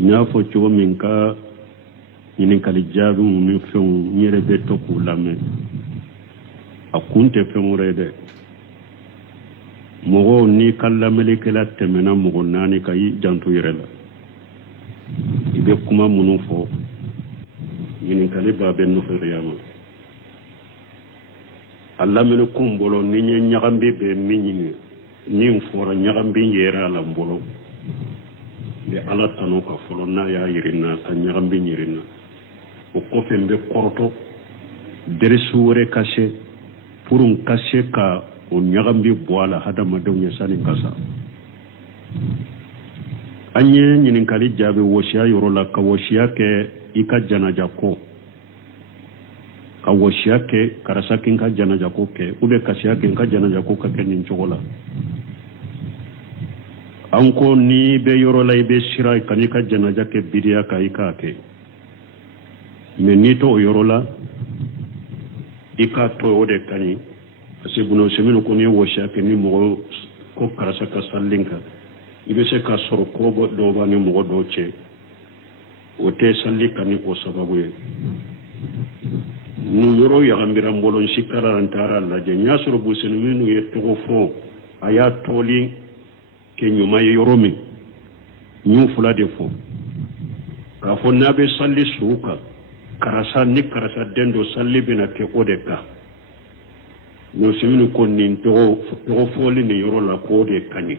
nyafo chuo minka nyini kalijabu mu fion nyere beto kulame akunte fion mogo ni kallamele kala temena mogo nani kai jantu yerela ibe kuma munu fo nyini kaliba ben no feriyama alla mele kumbolo ni nyagambe be minyini ni fora nyagambe yera la mbolo be ala tano ka folo na ya yirina ta nyagambe yirina o ko fembe korto deresuure kashe purun kashe ka o nyagambe boala hadama dawnya sani kasa anye nyinin kali jabe woshiya yorola ka woshiya ke ika janaja ko ka woshiya ke karasa kin ka janaja ko ke ube kashiya kin ka janaja ko ka kenin chogola anko ni be yorola ibe shirai kanika janaja ke bidiya ka ika ke menito yorola ika to ode kani asibuno semino ko ni woshiya ke ni mo ko karasa ka sallinka ibe se ka soro ko do ba ni mo do che o te sallika ni ko sababu ye nu yoro ya gambira mbolon shikara antara la je nyasoro busenu minu ye to fo aya toli ke nyuma yoro mi nyu fula de fo ka fo nabe salli suka karasa ni karasa dendo salli bina ke odeka no seminu ko nin to fo ni yoro la ko de kani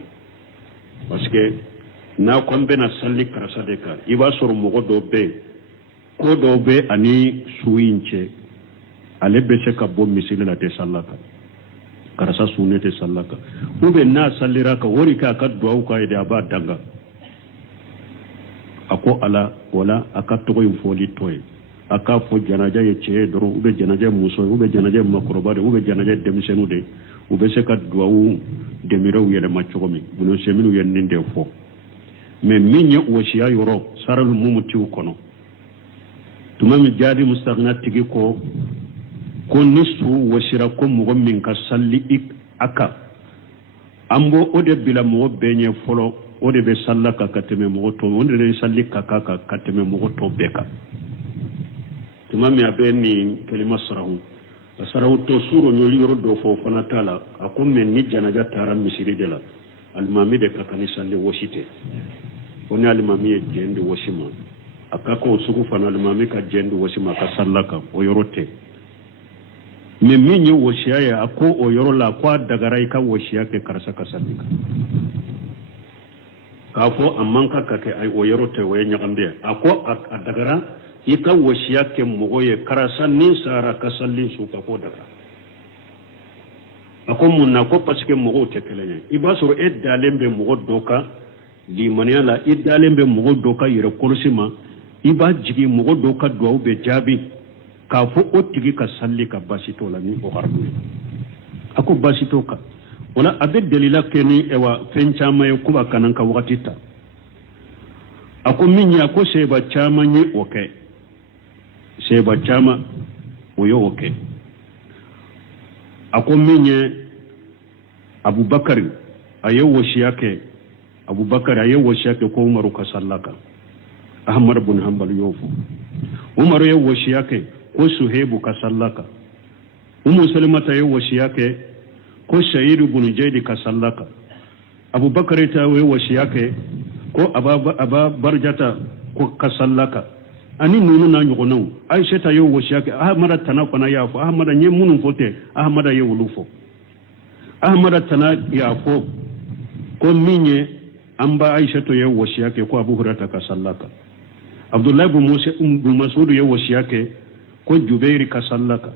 parce que na kombe na salli karasa de ka iba soro mogo do be ko do be ani suinche ale be se ka bo misile la te sallaka karasa sunne te sallaka ube na sallira ka wori ka ka do ka ide aba danga ako ala wala aka to ko foli toy aka fo janaja ye che doro ube janaja muso ube janaja makrobare ube janaja demisenu de ube se ka do demiro yele machogomi buno seminu yenninde fo mais minye woshiya yoro saral mumuti kono tumami jadi mustagna tigi ko nisu washira ko mugo min ka salli aka ambo ode bila mo benye folo ode be sallaka kateme mo to onde le salli kaka kateme mo to beka tumami abeni kelima sarahu to suro nyoli yoro do fo fana tala akomme ni janaja tara misiri de la almami de kakani salli woshite oni almami e jende woshima akako suku fana almami ka jende woshima ka sallaka o yorote me minye woshiya ya ako o yoro la kwa dagarai ka woshiya ke karasa ka sallika kafo amanka kake ay o yorote o nyagambe ako adagara ika woshiya ke mogoye karasa ni sara ka salli su ka ko daga ako munna ko paske mogo te kelenya ibasoro edalembe mogo doka limaniya la edalembe mogo doka yere kolsima iba jigi mogo doka do be jabi ka fo otigi ka salli ka basito la ni o harbu ako basito ka wala abe delila keni ewa fenchama ye kuba kanan ka wakati ta ako minya ko seba chama ni okay seba chama oyo okay ako minye abubakar ayewo shiyake abubakar ayewo shiyake ko umaru ka sallaka ahmad ibn hanbal yofu umaru yewo shiyake ko suhaibu ka sallaka salmata yewo shiyake ko shayid ibn jayd ka sallaka abubakar ta yewo shiyake ko aba barjata ko ka sallaka ani nunu na nyugono aisha ta yewo shiyake ahmad tanakona yafu ahmad nye munun fote ahmad yewo lufo ahmad tana yafo ko minye amba aisha to yewo shiyake ko abu hurata ka sallaka abdullah ibn mas'ud yewo shiyake ko jubair ka sallaka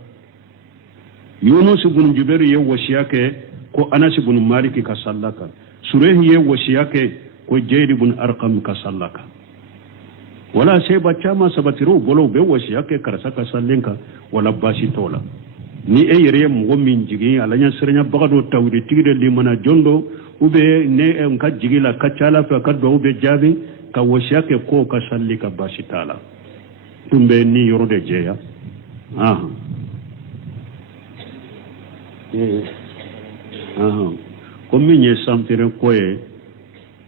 yunus ibn jubair yewo shiyake ko anas ibn malik ka sallaka surayh yewo shiyake ko jayd ibn arqam ka sallaka wala sai bacca ma sabatiru bolo be wasi yake karasa ka sallinka wala bashi tola ni e yere mo min jigi alanya sirnya bagado tawdi tigde limana jondo ube ne en ka jigila ka chala fa ka do be jabi ka wasi yake ko ka sallika bashi tala tumbe ni yorode jeya ko minye samtire koye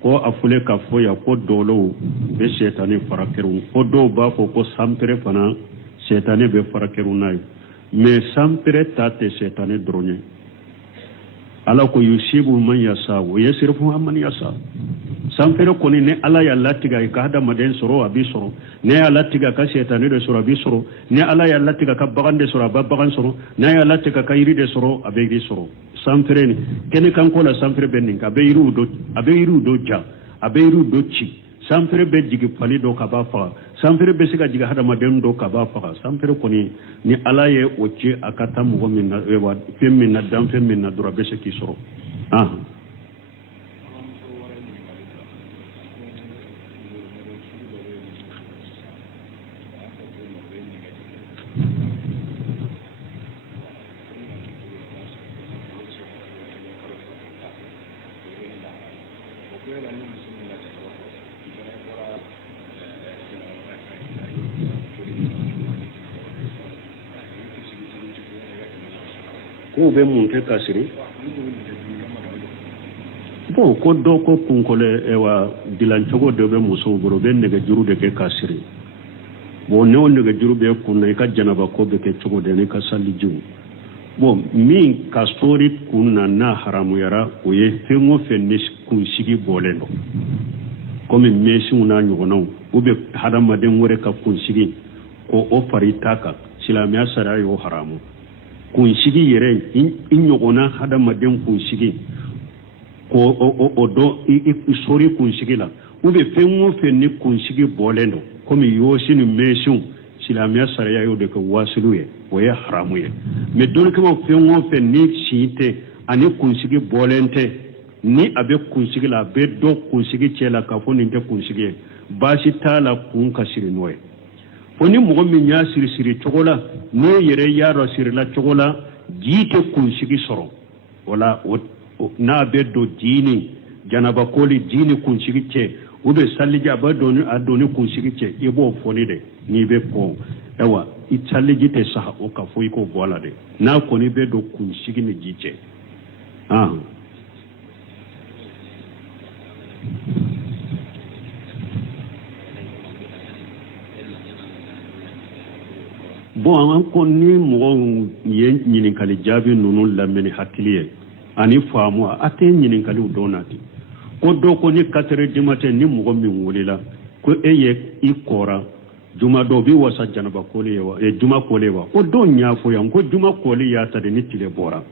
ko afule ka foya ko dolo be setane farakeru ko do ba ko sampere fana setane be farakeru nay mais sampere tate setane drogne ala ko yusibu man yasa wa yasrifu man yasa sampere koni ne ala ya latiga ka hada maden soro abi soro ne ya latiga ka setane de soro abi soro ne ala ya latiga ka bagande soro bagan soro ne ya latiga ka yiri de soro abegi soro sampere ni kene kan ko la sampere benin ka be yiru do ja abe yiru do ci sampere be jigi pali do ka ba fa sampere be siga jiga hada maden do ka ba fa sampere koni ni ala ye o ci akata mo min na wa femmin na dam femmin na dura be se ki soro ko be mun ke kasiri bon ko do ko kunkole ewa dilan cogo de be muso boro be nege juru de ke kasiri bon ne on nege juru be kunna ka janaba ko be ke cogo de ne ka salli jiwu bon min ka story kunna na haramu yara o ye fengo fenni kun sigi bolendo comme mesi una nyogonaw o be hadamaden wore ka kun sigi ko o faritaka silamiya sara yo haramu kun sigi yere in nyogona hadamaden kun sigi ko o do sori kun sigi la o be fengo fenni kun sigi bolendo comme yo sinu mesi silamiya sara yo de ko wasilu ye o ye haramu ye mais don kama fengo fenni siite ani kun sigi bolente ni abe kunsigi la be do kunsigi cela ka fo ni te kunsigi basi tala kun ka siri noy foni mo mi nya siri siri chogola no yere yaro siri la chogola jite kunsigi soro wala na be do dini janaba koli dini kunsigi ce ube sallija ba doni adoni kunsigi ce ibo foni de ni be ko ewa italliji te saha o ka fo ko bola de na ko ni be do kunsigi ni jice bon an ko ni mo ye ɲininkali jaabi nunu lamɛni hakiliye ani faamu ate ɲininkaliw donati ko do ko ni 4 du matin ni mɔgɔ min wulila ko e ye I kora juma do bi wasa janaba koli wa e juma koli wa o do nya fo yan ko juma koli ya tare ni tile bora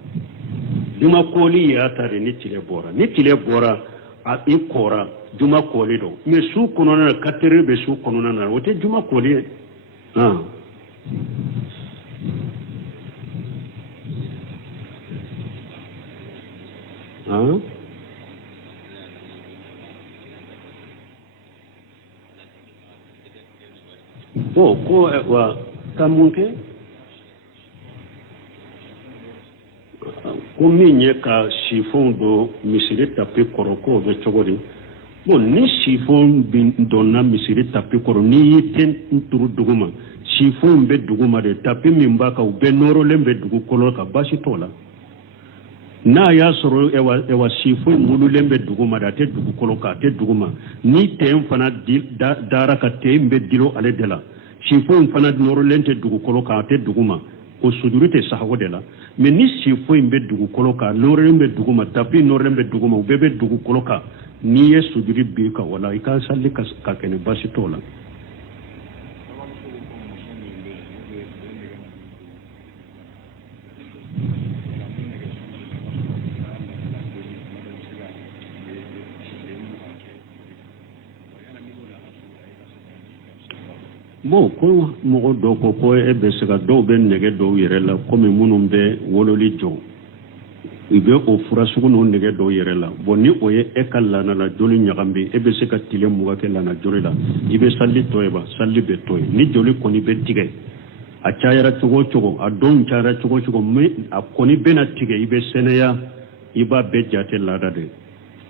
juma koli ya tare ni tile bora a I kora juma koli do me su kono na 4 be su kono na o te juma koli bo ko wa kamunke ko minye ka sifon do misiri tapi koroko be chogori bon ni sifon bin donna misiri tapi koro ni ten turu duguma sifon be duguma de tapi min baka be noro lembe dugu kolo ka basi tola na ya soro ewa sifon mulu lembe duguma da te dugu kolo ka te duguma ni tem fana dara ka te mbe dilo ale dela sifon fana noro lente dugu kolo ka te duguma o sudurite sahawo de la mais ni sifon mbe dugu kolo ka noro lembe duguma tapi noro lembe duguma o bebe dugu kolo ka ni ye suduri bi ka wala ika salli ka kene basi tola bon ko mogo do ko e be se ga do be nege do yere la comme munum be wololi jo ibe o fura sugu no nege do yere la bon ni o ye e kala na la joli nyagambi e be se ka tile muga ke la na joli la ibe salli toyba salli be toy ni joli ko ni be tige a chayara chogo a don chara chogo me a ko ni be na tige ibe seneya iba be jate la dade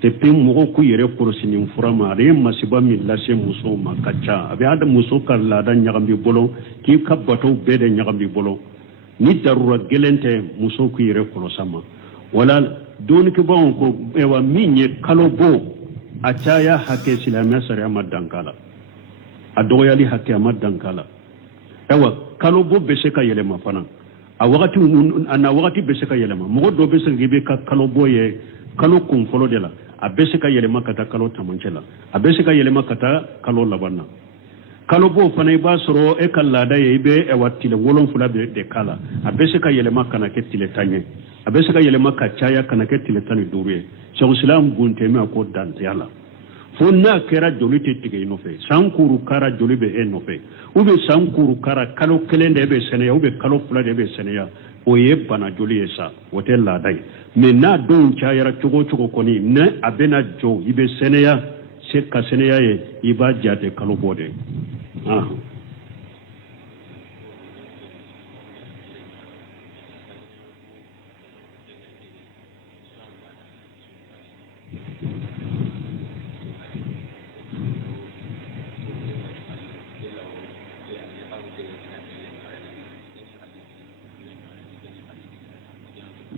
te pin mogo ku yere korosini furama re masiba mi lase muso makacha abe ada muso kala da nyagambi bolo ki ka bato be de nyagambi bolo ni darura gelente muso ku yere korosama wala don ki bon ko ewa minye kalo bo a caya hake silamia sariya ma dankala a dɔgɔyali hake a ma dankala awa kalo bɔ bɛ se ka yɛlɛma fana a na wagati bɛ se ka yɛlɛma mɔgɔ dɔ bɛ se k'i bɛ ka kalo bɔ ye kalo kun fɔlɔ de la a bɛ se ka yɛlɛma ka taa kalo camancɛ la a bɛ se ka yɛlɛma ka taa kalo laban na kalo bɔ fana i b'a sɔrɔ e ka laada ye i bɛ tile 7 de k'a la a bɛ se ka yɛlɛma ka na kɛ tile 10 ye a bɛ se ka yɛlɛma ka caya ka na kɛ tile 15 ye sɛgɛsilam buntɛmɛ a ko dantɛya la fo n'a kɛra joli tɛ tigɛ i nɔfɛ san kuru kara joli bɛ e nɔfɛ ou bien san kuru kara kalo 1 de bɛ sɛnɛya ou bien kalo 2 de bɛ sɛnɛya o ye bana joli ye sa o tɛ laada ye mais n'a denw cayara cogo o cogo kɔni ne a bɛna jɔ i bɛ sɛnɛya ka sɛnɛya ye i b'a jate kalo bɔ de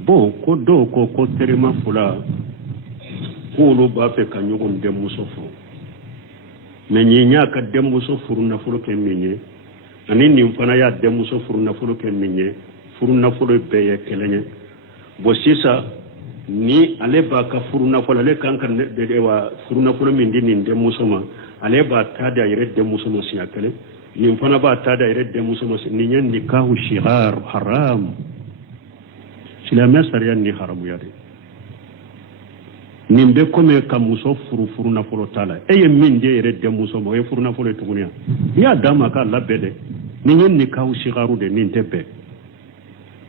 bon ko dɔw ko terima fula k'olu b'a fɛ ka ɲɔgɔn denmuso furu mais nin y'a ka denmuso furu nafolo kɛ min ye ani nin fana y'a denmuso furu nafolo kɛ min ye furu nafolo bɛɛ ye kelen ye bon sisan ni ale b'a ka furu nafolo ale kan ka furu nafolo min di nin denmuso ma ale b'a ta di a yɛrɛ denmuso ma siɲɛ kelen nin fana b'a ta di a yɛrɛ denmuso ma nin ye nikahu shigar haram silamɛ sariya ni haramuya de nin bɛ komi ka muso furu nafolo t'a la e ye min di yɛrɛ denmuso ma o ye furu nafolo ye tuguni i y'a d'a ma k'a labɛn dɛ nin ye nikahu shigaru de nin tɛ bɛn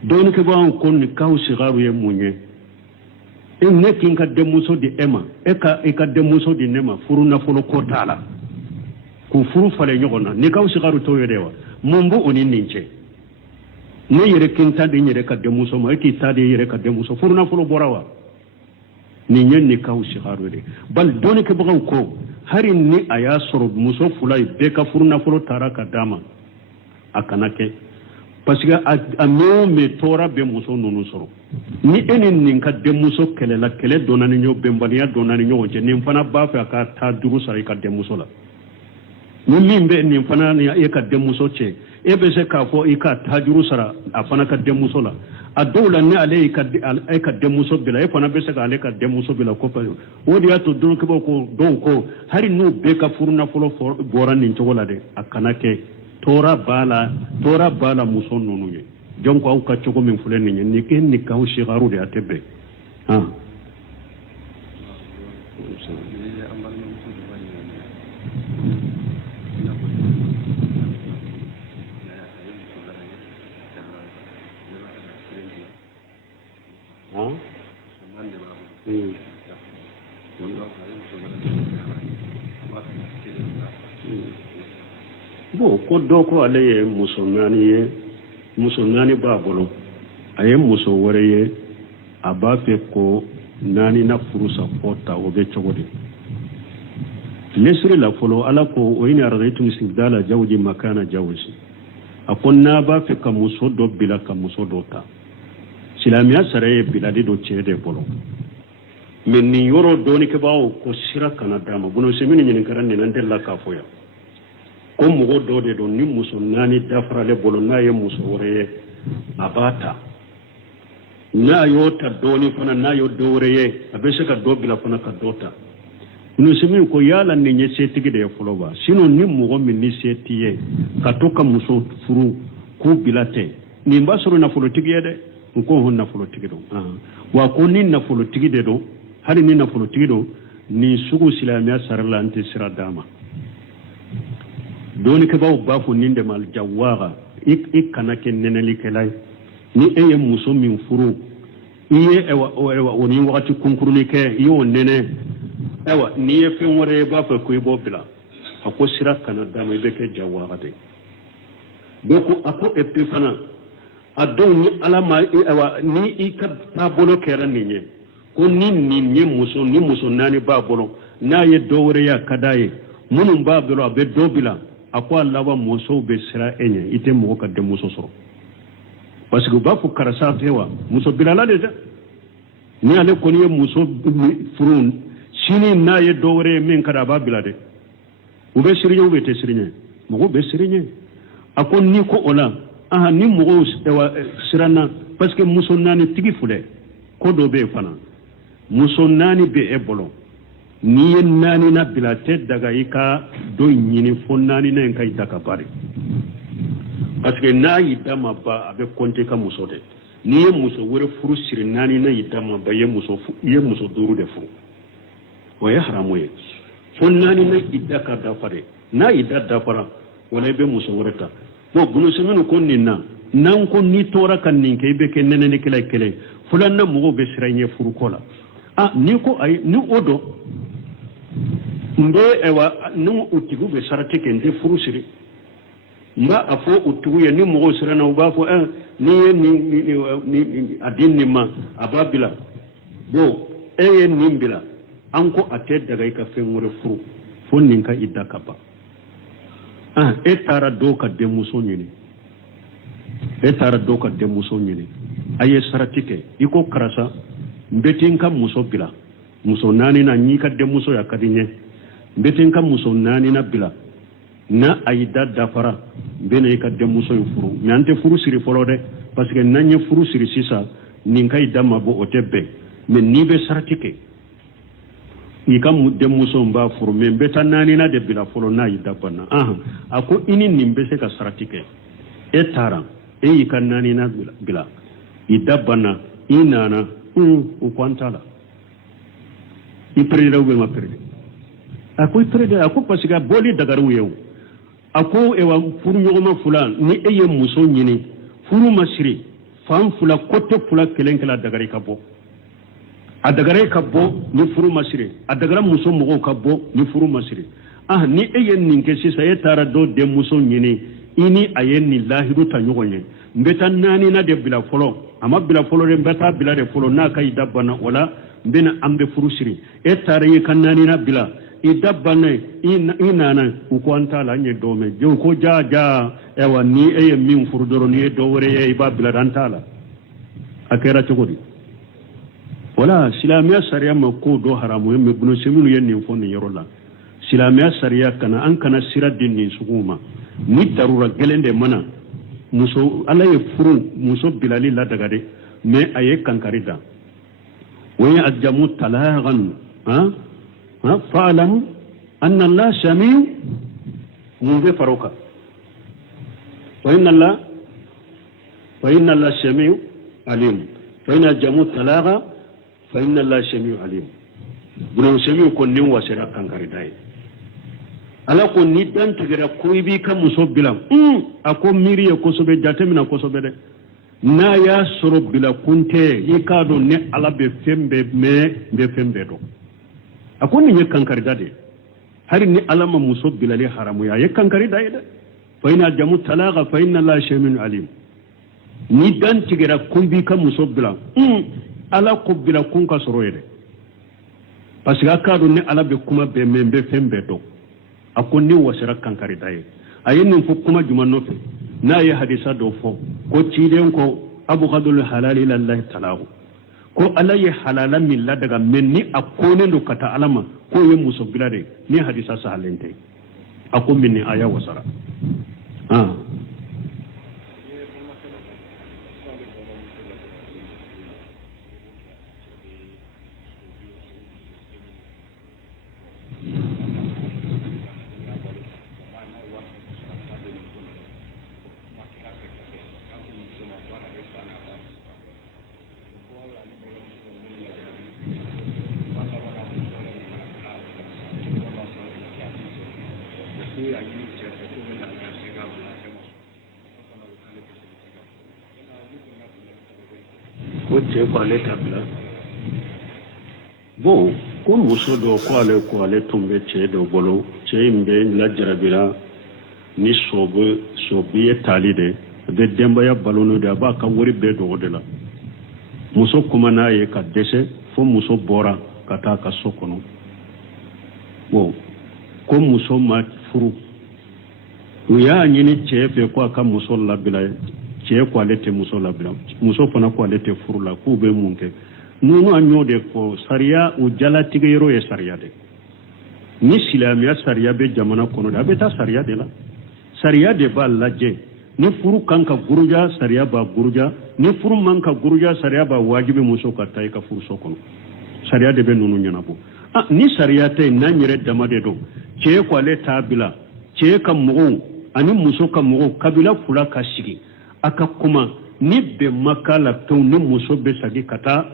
dɔɔnikɛbagaw ko nikahu shigaru ye mun ye ne k'i ka denmuso di e ma e ka denmuso di ne ma furu nafolo ko t'a la k'u furu falen ɲɔgɔn na nikahu shigaru t'o ye de wa mun b'o ni nin cɛ ne yɛrɛ k'i ta di n yɛrɛ ka denmuso ma e k'i ta di i yɛrɛ ka denmuso furu nafolo bɔra wa nin ye nikahu shigaru de bali dɔɔnikɛbagaw ko hali ni a y'a sɔrɔ muso fila ye bɛɛ ka furu nafolo taara ka d'a ma a kana kɛ parce que a mɛn o mɛn tɔɔra bɛ muso ninnu sɔrɔ ni e ni nin ka denmuso kɛlɛla kɛlɛ donna ni ɲɔgɔn bɛnbaliya donna ni ɲɔgɔn cɛ nin fana b'a fɛ a ka taa juru sara i ka denmuso la ni min bɛ nin fana ni e ka denmuso cɛ e bɛ se k'a fɔ i ka taa juru sara a fana ka denmuso la a dɔw la ni ale e ka denmuso bila e fana bɛ se k'ale ka denmuso bila kɔfɛ o de y'a to dɔnkɛbagaw ko dɔw ko hali n'u bɛɛ ka furu nafolo bɔra nin cogo la dɛ a kana kɛ tɔɔra b'a la muso ninnu ye donc aw ka cogo min filɛ nin ye nin kɛ nikahu shigaru de a tɛ bɛn bon ko dɔ ko ale ye muso naani b'a bolo a ye muso wɛrɛ ye a b'a fɛ ko naani na furusa fɔ ta o bɛ cogo di lesiri la fɔlɔ ala ko o in aradaytum istibdala zawji makana zawji a ko n'a b'a fɛ ka muso dɔ bila ka muso dɔ ta silamɛya sara ye bilali dɔ cɛ de bolo mais nin yɔrɔ dɔɔnikɛbagaw ko sira kana d'a ma bunu semini ɲininkara nin an delila k'a fɔ yan ko mɔgɔ dɔ de don ni muso naani dafarale bolo n'a ye muso wɛrɛ ye a b'a ta n'a y'o ta dɔɔni fana n'a y'o dɔ wɛrɛ ye a bɛ se ka dɔ bila fana ka dɔ ta bunu ko yala nin ye setigi de ye fɔlɔ ba sinon ni mɔgɔ min ni se t'i ye ka to ka muso furu k'u bila tɛ nin b'a sɔrɔ nafolotigi ye dɛ n ko hon nafolotigi don wa ko ni nafolotigi de don hali ni nafolotigi don nin sugu silamɛya sara la an tɛ sira d'a ma dɔɔnikɛbagaw b'a fɔ nin de ma jawaga i kana kɛ nɛnɛlikɛla ye ni e ye muso min furu i ye o ni wagati kunkurunin kɛ i y'o nɛnɛ n'i ye fɛn wɛrɛ ye i b'a fɛ ko i b'o bila a ko sira kana d'a ma i bɛ kɛ jawaga de donc a ko epi fana a dɔw ni ala ma ni i ka taabolo kɛra nin ye ko ni nin ye ni muso naani b'a bolo n'a ye dɔ wɛrɛ ye a ka d'a ye minnu b'a bolo a bɛ dɔ bila a ko a laban musow bɛ siran e ɲɛ i tɛ mɔgɔ ka denmuso sɔrɔ parce que u b'a fɔ karisa fɛ wa muso bilala de dɛ ni ale kɔni ye muso furu sini na ye dowre min kada ba bila de ube sirinya ube te sirinya mogo be sirinya ako ni ko ola aha ni mogo sirana parce que muso nani tigi fule ko do be fana muso nani be e bolo ni ye nani na bila te daga ika do nyini fo nani na nkai daga bari parce que na yidama ba abe konte ka muso de ni ye muso wore furu siri nani na yidama ba ye muso duru de furu o ye haramu ye fo nani na idaka dafare na idda dafara wala be muso wore ta bo bunu semenu ko ninna nan ko ni tora kan nin ke be ke nene ne kala kele fulan na mugo be siranye furu kola ni ko ay ni odo mbe ewa nu utigu be sarate ke nde furu siri mba afo utigu ya ni mugo sirana uba fo ni adin ni ma ababila bo nimbila anko ate daga ka fe ngore furu fo ninka idaka ba etara doka de muso nyini aye saratike iko karasa mbetin ka muso bila muso nani na nyika de muso ya kadinye mbetin ka muso nani na bila na ayida dafara bene ka de muso furu nante furu siri folode parce que nanye furu siri sisa ninka idama bo otebe me nibe saratike ika de muso mba furu me mbeta nani na de bila folo na idabana ako ini nimbe se ka saratike etara ika nani na bila idabana inana ukwantala iprede ube ma prede ako iprede ako pasika boli dagaru yew ako ewa furu nyoma fulan ni eye muso nyini furu masiri fam fula kote fula kelenkela dagari kabo adagare kabo ni furu masiri adagara muso mogo kabo ni furu masiri ni eye ninke sisa etara do de muso nyini ini ayen ni lahiru ta nyogonye mbeta nani na de bila folo ama bila folo de mbeta bila de folo na kai dabana wala mbena ambe furusiri etare ye kanani na bila idabana inana ukwanta la nye dome je ko ja ewa ni eye min furdoro ni dowre ye ba bila dantala akera chogodi wala silamiya sariya ma ko do haramu ye mebno seminu ye nin fonni yorola silamiya sariya kana an kana siradin ni suguma ni darura gelende mana muso ala ye furu muso bilali la daga de mais aye kankarida wa ajamu talaghan fa'lam anna allah samiu munbe faroka wa inna allah samiu alim fa inna ajamu talagha fa inna allah samiu alim buno samiu ko nin wasira kankarida ala ko ni dan tigera koybi ka muso bilam ako miriye ko sobe jatemina ko sobe de na ya soro bila kunte yikado ne ala be fembe be fembe do ako ni yekankari dade hari ni alama muso bilali haramu ya yekankari dade fa ina jamu talaga fa inna la shay'un alim ni dan tigera koybi ka muso bilam ala ko bila kun ka soro yede parce que akado ne ala be kuma be fembe do akonni wasira kankari daye ayin fu kuma juma nofe na ya hadisa do fo ko ciden ko abu ghadul halal ila allah ta'ala ko alaye halala min la daga menni akone do kata alama ko ye muso bilade ni hadisa sahalente akon minni aya wasara bon ko muso do ko ale tumbe ce do bolo ce imbe la jarabira ni sobe talide be demba ya balono da ba ka wori be do de la muso kuma na ye ka dese fo muso bora ka ta ka sokono bon ko muso ma furu ya nyini ce fe ko ka muso labila ce ko ale te muso labila muso fana ko ale te furu la ku be munke nunu anyo de ko sariya o jala tigero ye sariya de ni silamiya sariya be jamana kono da be ta sariya de la sariya de ba laje ni furu kanka guruja sariya ba guruja ni furu manka guruja sariya ba wajibi muso ka tay ka furu sokono sariya de be nunu nyana bo ni sariya tay nanyere damade do ce ko le tabila ce ka mugo ani muso ka mugo kabila fula ka shigi aka kuma ni be makala to ni muso be sagi kata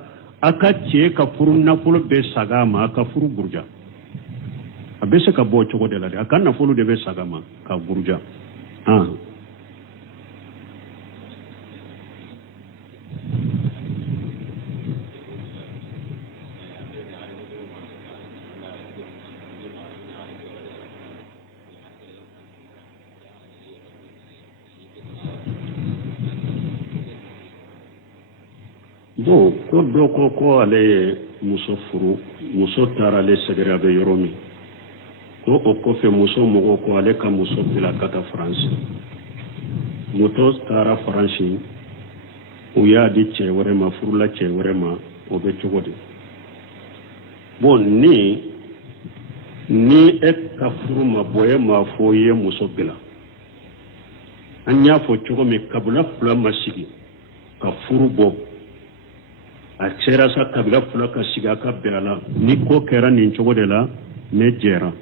aka ce ka furu nafolo be saga ma aka furu guruja abese ka bo cogo de la de aka nafolo de be saga ma ka guruja bon ko do ko ale muso furu muso tara ale segera be yoromi ko o ko fe muso mogo ko ale ka muso bila kata France moto tara France o ya di che wore ma furu la che wore ma o be chogodi bon ni e ka furu ma boye ma fo ye muso bila anya fo chogo me kabula fula masigi ka furu bo a cera sa kabila fula ka siga ka berala ni ko kera nin cogo de la ne jera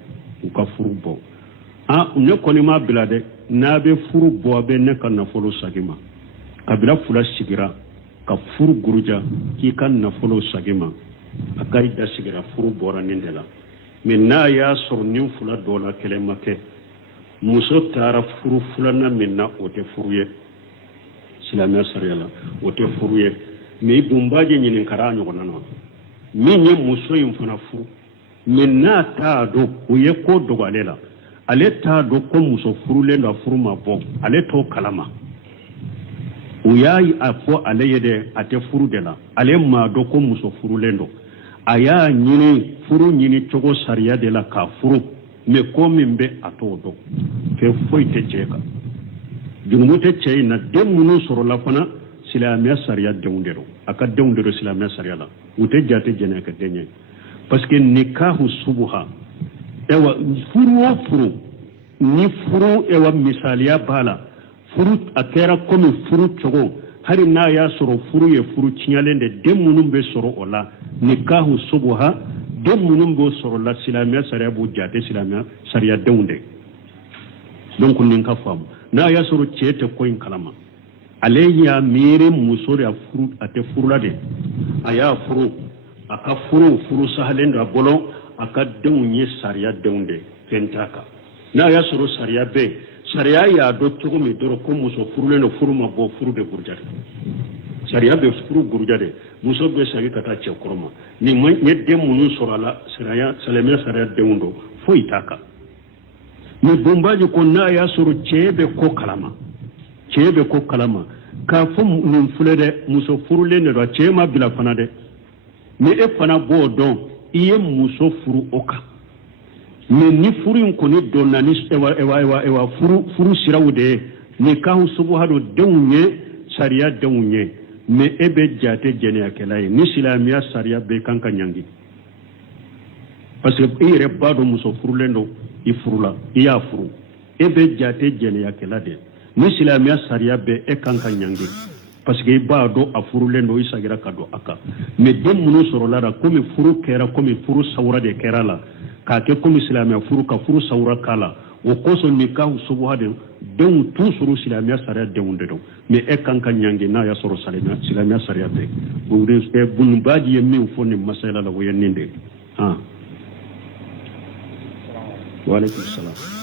u ka furu bɔ ne kɔni ma bila dɛ n'a bɛ furu bɔ a bɛ ne ka nafolo sagi ma kabila fula sigira ka furu guruja k'i ka nafolo sagi ma a ka i da sigira furu bɔra nin de la mɛ n'a y'a sɔrɔ nin fula dɔ la kɛlɛ ma kɛ muso taara furu filanan min na o tɛ furu ye silamɛya sariya la o tɛ furu ye mais bumbaje nyinin kara ɲɔgɔnna na min ye muso in fana furu mais n'a t'a dɔn o ye ko dogo ale la ale t'a dɔn ko muso furulen don a furu ma bɔ ale t'o kalama o y'a fɔ ale ye dɛ a tɛ furu de la ale m'a dɔn ko muso furulen don a y'a ɲini furu ɲini cogo sariya de la k'a furu mais ko min bɛ a t'o dɔn fɛn foyi tɛ cɛ kan jugumu tɛ cɛ in na den minnu sɔrɔla fana silamɛya sariya denw de don a ka denw de don silamɛya sariya la u tɛ jate jɛnɛ ka den ye parce que nikahu subuha ewa furu o furu ni furu ewa misaliya b'a la furu a kɛra komi furu cogo hali n'a y'a sɔrɔ furu ye furu tiɲɛlen de den minnu bɛ sɔrɔ o la nikahu subuha den minnu b'o sɔrɔ la silamɛya sariya b'o jate silamɛya sariya denw de donc nin ka faamu n'a y'a sɔrɔ cɛ tɛ ko in kalama ale y'a miiri muso de a tɛ furula de a y'a furu a ka furu sahalen don a bolo a ka denw ye sariya denw de fɛn t'a kan n'a y'a sɔrɔ sariya bɛ yen sariya y'a dɔn cogo min dɔrɔn ko muso furulen don furu ma bɔ furu de guruja de sariya bɛ furu guruja de muso bɛ sagi ka taa cɛ kɔrɔ ma ni ye den minnu sɔrɔ a la silamɛya sariya denw don foyi t'a kan mais bɔnbaji ko n'a y'a sɔrɔ cɛ bɛ ko kalama k'a fɔ nin filɛ dɛ muso furulen de don cɛ ma bila fana dɛ mais e fana b'o dɔn i ye muso furu o kan mais ni furu in kɔni dɔnna ni furu siraw de ye nikahu subuha don denw ye sariya denw ye mais e bɛ jate jɛnɛyakɛla ye ni silamɛya sariya bɛɛ kan ka ɲangi parce que i yɛrɛ b'a dɔn muso furulen don i furula i y'a furu e bɛ jate jɛnɛyakɛla de ni silamɛya sariya bɛ e kan ka ɲangi parce que i b'a dɔn a furulen don i sagira ka don a kan mais den minnu sɔrɔla la komi furu kɛra komi furu sawura de kɛra la k'a kɛ komi silamɛya furu ka furu sawura k'a la o kosɔn nikahu subuha de denw toujours silamɛya sariya denw de don mais e kan ka ɲangi n'a y'a sɔrɔ silamɛya sariya bɛ bunbaji ye min fɔ nin masala la o ye nin de waaleykum salaam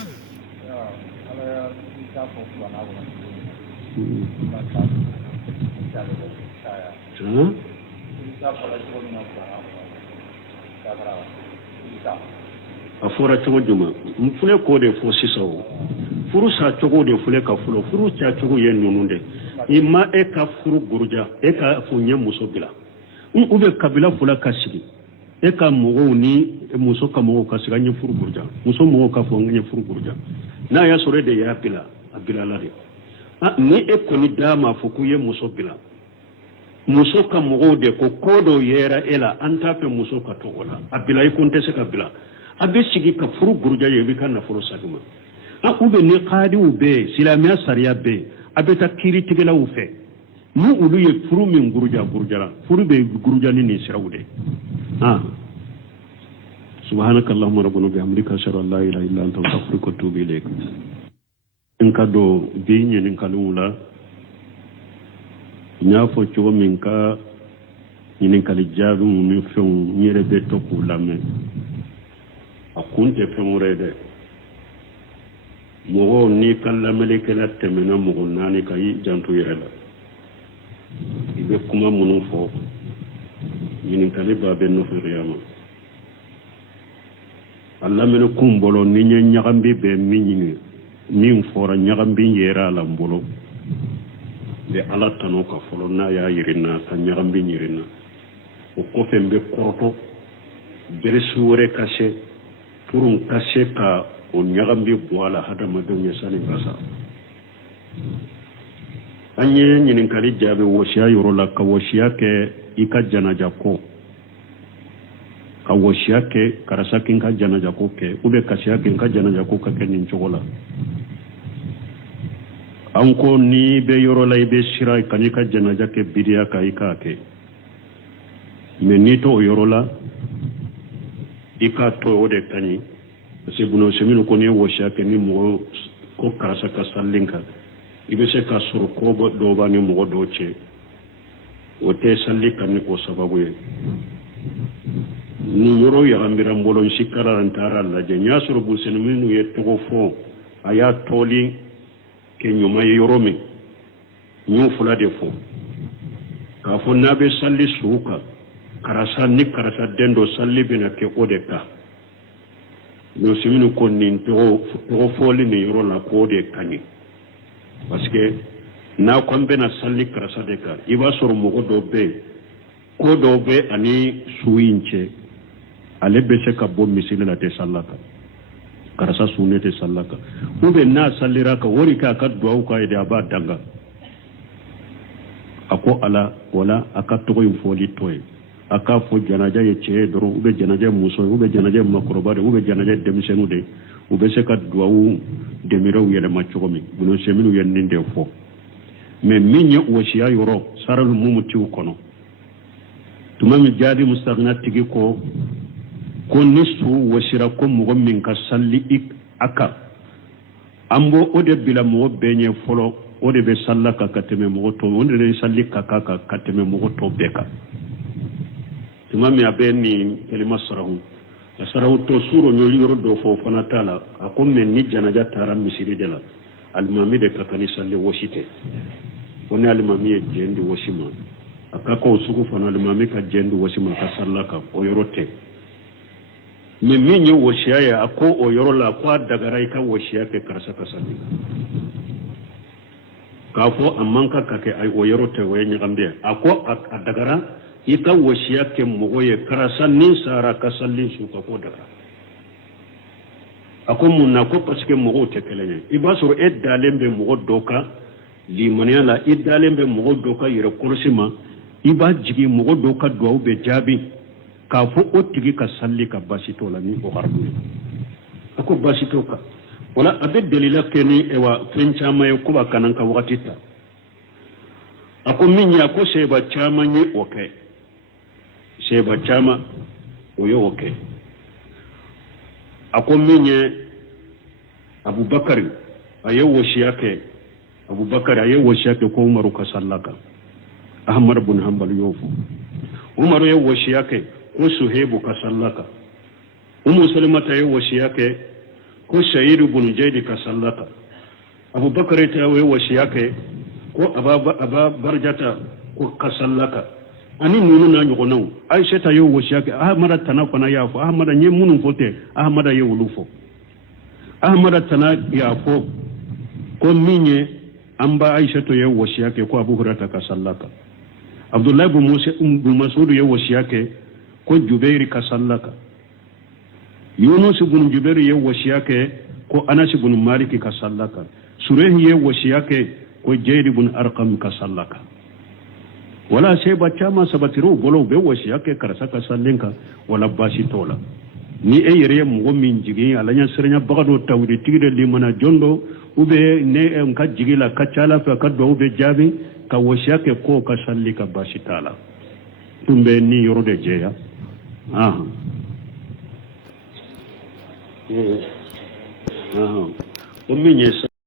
a fɔra cogo jumɛn n filɛ k'o de fɔ sisan o furu sa cogo de filɛ ka fɔlɔ furu sa cogo ye ninnu de i ma e ka furu guruja e ka fɔ n ye muso bila u bɛ kabila fila ka sigi e ka mɔgɔw ni muso ka mɔgɔw ka sigi an ye furu guruja muso mɔgɔw ka fɔ n ye furu guruja n'a y'a sɔrɔ e de y'a bila a bilala de ni e kɔni d'a ma fɔ k'u ye muso bila muso ka mogo de ko kodo yera ela anta pe muso ka to wala abila ikunte se ka bila abe sigi ka furu gurja yebi kan na furu saguma a ube ni qadi ube silamiya sariya be abe ta kiri tigela ufe mu ulu ye furu min gurjara furu be gurja ni sirawde سبحانك اللهم ربنا بحمدك أشهد أن لا إله إلا أنت أستغفرك وأتوب إليك إن كادو بين إن كالولا نافو تشو من كا إن كالجابو من فيهم يربي توكو لامي أكون تفهم ريدة مغو ني كالاملك لا تمنا مغو ناني كاي جانتو يرلا إذا كما منوفو إن كالبا بينو في رياما Allah mena kumbolo ni nyagambi be minyi min fora nyagambi yera la mbolo be ala tano ka folo na ya yirina ka nyagambi yirina o ko fembe korto bere suure kashe turun kashe ka o nyagambi boala hada madon yasani basa anye nyinin kali jabe woshiya yorola ka woshiya ke ika janaja ko ka woshiya ke karasa kin ka janaja ko ke ube kasiya kin ka janaja ko ka kenin chogola anko ni be yorola ibe shira kani ka janaja ke bidiya ka ika ke menito yorola ika to ode kani se buno semino ko ne woshiya ke ni mo ko karasa ka sallinka ibe se ka suru ko do ba ni mo do che o te salli kan ni ko sababu ye ni yoro ya ambira mbolon shikara antara la jenya suru busene minu ye to fo aya toli ke nyuma yoro mi nyu fula de fo ka fo nabe salli suka karasa ni karasa dendo salli bina ke odeka no siminu ko ni to fo li ni yoro la ko de kani parce que na kombe na salli karasa de ka iba suru mo ko do be ani suinche ale be se ka bo misile la te sallaka karasa sunne te sallaka ube na sallira ka wori ka ka duwa ka ide aba danga ako ala wala aka to yin foli toy aka fo janaja ye che doro ube janaja muso ube janaja makrobare ube janaja demisenu de ube se ka duwa de miro yele machomi buno seminu yenninde fo mais minye woshiya yoro saral mumuti kono tumami jadi mustagnat tigi ko nisu wasira ko mo min ka salli aka ambo ode bila mo benye folo ode be sallaka kateme mo to ode be salli kaka kateme mo to beka tumami abeni kelima sarahu to suro nyoli yoro do fo fana tala akom men ni janaja taram misiri dela almami de katani salli washite woni almami e jendi washima akako suku fana almami ka jendi washima ka sallaka o yorote mais min ye woshiya ya ako o yoro la ko dagara ka woshiya ke karasa kasani ka fo amman ka ke ay o yoro te way nyagambe ako a dagara ika woshiya ke mogo ye karasa ni sara kasallin su ka ko dagara ako mun na ko parce que mogo te kelenya iba sur e dalembe mogo doka limaniya la e dalembe mogo doka yere kursima iba jigi mogo doka do be jabi ka fo o tigi ka salli ka basito la ni o harbu ako basito ka wala abe dalila keni ewa fenchama yo kuba kanan ka wakati ta ako minya ko seba chama ni okay seba chama oyo okay ako minye Abubakar ayo woshiyake Abubakar ayo woshiyake ko Umaru ka sallaka Ahmad ibn Hanbal yofu Umaru yo woshiyake ko Suhaibu ka sallaka Salamata ya washi yake ko Sa'id ibn Zaid ka sallaka Abubakar ta ya washi yake ko Aba Barjata ko ka sallaka ani nunu na nyugo naw Aisha ta ya washi yake Ahmad tana kona ya fo Ahmad nye munun fote Ahmad ya wulufo Ahmad tana ya fo ko minye amba Aisha to ya washi yake ko Abu Hurairah ka sallaka Abdullah ibn Mas'ud ya washi yake ko Jubair ka sallaka Yunus ibn Jubair ya wasiyake ko Anas ibn Malik ka sallaka Surayh ya wasiyake ko Jayd ibn Arqam ka sallaka wala sai ba cama sabatiro bolo be wasiya ke karsa ka sallenka wala basi tola ni e yere mo min jigi alanya sirnya bagado tawdi tigde limana jondo ube ne en ka jigila ka cala fa ka do be jabi ka wasiya ke ko ka sallika basi tala tumbe ni yoro de jeya aha aha o min